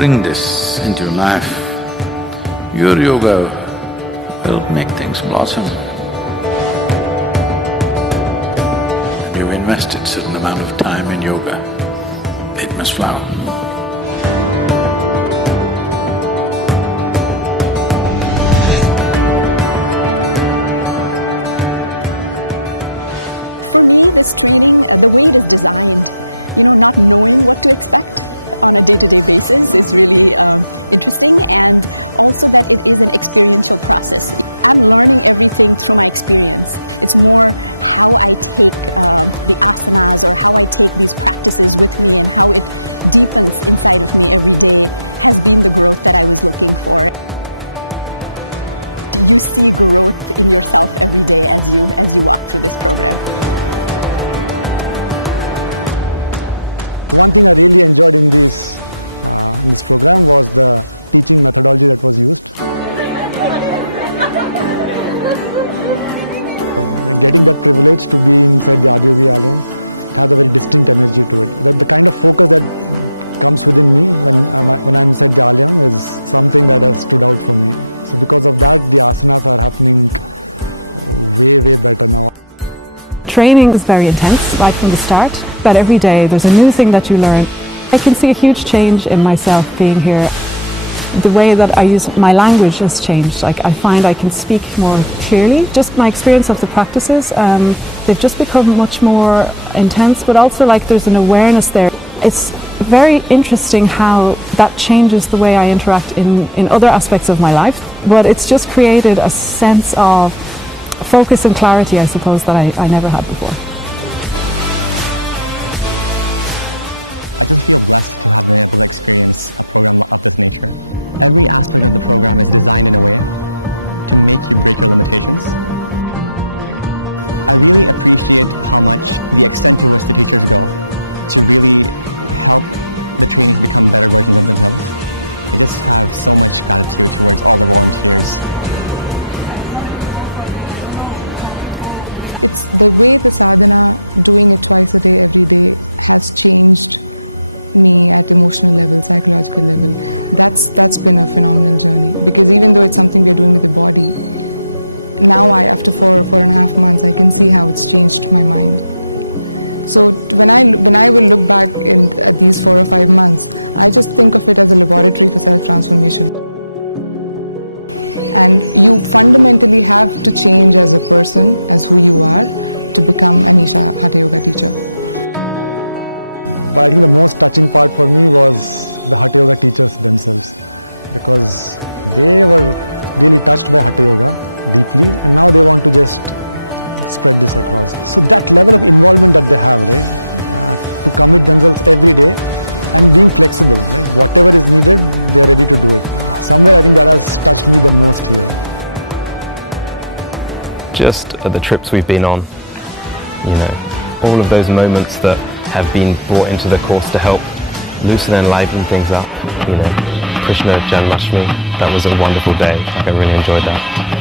bring this into your life, your yoga will make things blossom. You've invested certain amount of time in yoga, it must flower. For me, this training, the way it is designed, not knowing what to expect on a day-to-day basis is really interesting, and also that it is an experiential process. I'm learning everything through my experience. It's more how I take the asanas or how I take these practices with me and how it deepens inside of me every day has been the growth that I was looking for. You see growth in yourself every day as you walk through this program. One thing I really enjoyed in this program was the teaching methodology that was used. Getting that privilege to be inside the Adiyogi Alayam, it has a very distinct energy to it. The kind of focus that comes within me when I'm inside the Alayam is something that has stood out for me. So because of that, the asanas are happening way better now. Training is very intense right from the start, but every day there's a new thing that you learn. I can see a huge change in myself being here. The way that I use my language has changed. Like, I find I can speak more clearly. Just my experience of the practices, they've just become much more intense, but also like there's an awareness there. It's very interesting how that changes the way I interact in other aspects of my life, but it's just created a sense of focus and clarity, I suppose, that I never had before. I just feel blessed to have been able to experience a program of this nature. Every aspect of the program is designed in a way to make you break your limitations. I really appreciate how much the extent to which the teachers go to really help the trainees become better versions of themselves. I just have so much gratitude towards all the volunteers. It's the way the sadhana, doing it twice a day, every day, has changed me at emotional level, psychological level. That's been a phenomenal journey, because even though it's something we're doing with the body, now after four and a half months, I can see how it's changed my mind. So when I will look back at these 4 or 5 months, I just think of it as a laboratory for self-transformation. And you fundamentally have to change as a person, as who you are, to become an Isha Hatha Yoga teacher. But I think the most touching part for me was the Hatha Yoga teachers themselves, because they were really touched by Hatha Yoga deeply, and now they want to just spread this across. So that level of involvement that they have, right, to commit themselves every day and being flexible, right, whatever is needed, they are ready to do it. Somewhere I think that has touched me the most here. Just the trips we've been on, all of those moments that have been brought into the course to help loosen and liven things up. Krishna Janmashtami, that was a wonderful day. I really enjoyed that.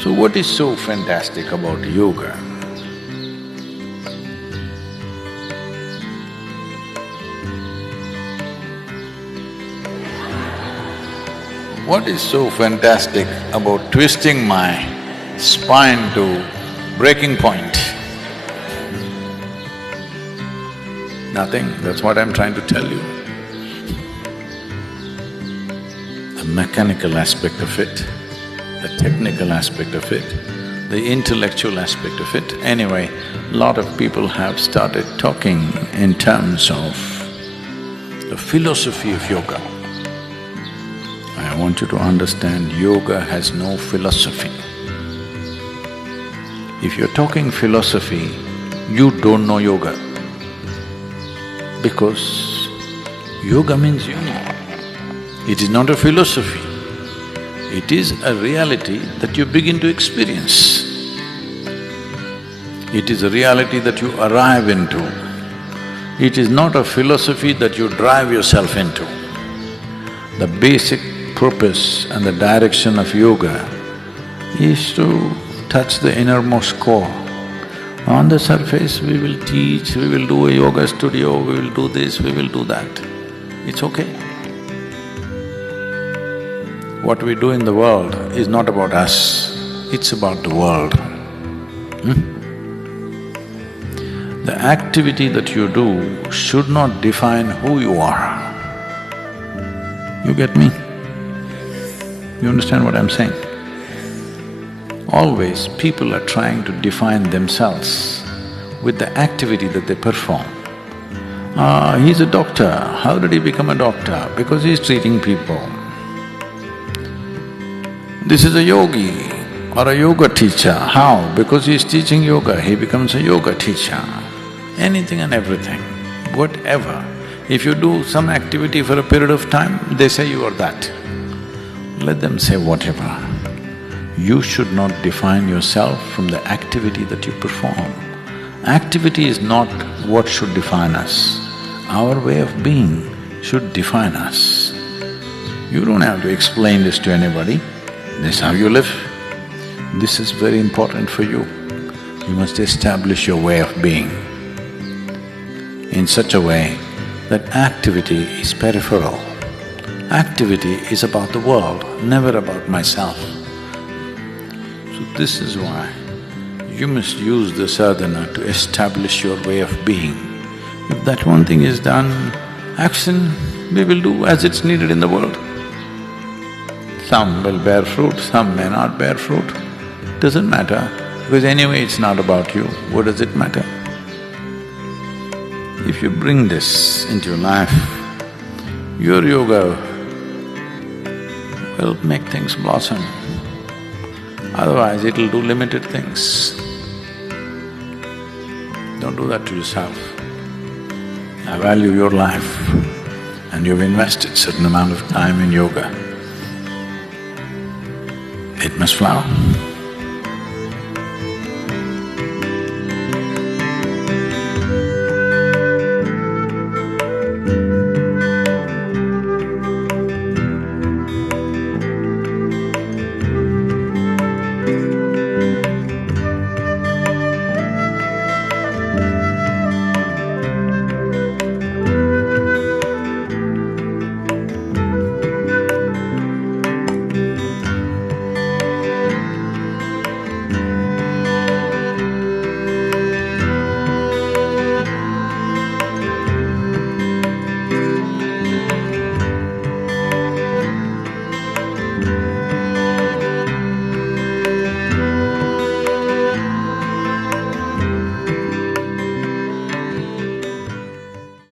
So what is so fantastic about yoga? What is so fantastic about twisting my spine to breaking point? Nothing, that's what I'm trying to tell you. The mechanical aspect of it, the technical aspect of it, the intellectual aspect of it. Anyway, a lot of people have started talking in terms of the philosophy of yoga. I want you to understand, yoga has no philosophy. If you're talking philosophy, you don't know yoga, because yoga means union. It is not a philosophy. It is a reality that you begin to experience. It is a reality that you arrive into. It is not a philosophy that you drive yourself into. The basic purpose and the direction of yoga is to touch the innermost core. On the surface, we will teach, we will do a yoga studio, we will do this, we will do that. It's okay. What we do in the world is not about us, it's about the world. The activity that you do should not define who you are. You get me? You understand what I'm saying? Always people are trying to define themselves with the activity that they perform. He's a doctor. How did he become a doctor? Because he's treating people. This is a yogi or a yoga teacher. How? Because he's teaching yoga, he becomes a yoga teacher. Anything and everything, whatever. If you do some activity for a period of time, they say you are that. Let them say whatever. You should not define yourself from the activity that you perform. Activity is not what should define us. Our way of being should define us. You don't have to explain this to anybody. This is how you live. This is very important for you. You must establish your way of being in such a way that activity is peripheral. Activity is about the world, never about myself. So this is why you must use the sadhana to establish your way of being. If that one thing is done, action we will do as it's needed in the world. Some will bear fruit, some may not bear fruit. Doesn't matter, because anyway it's not about you, what does it matter? If you bring this into your life, your yoga will make things blossom. Otherwise, it'll do limited things. Don't do that to yourself. I value your life and you've invested certain amount of time in yoga. It must flower.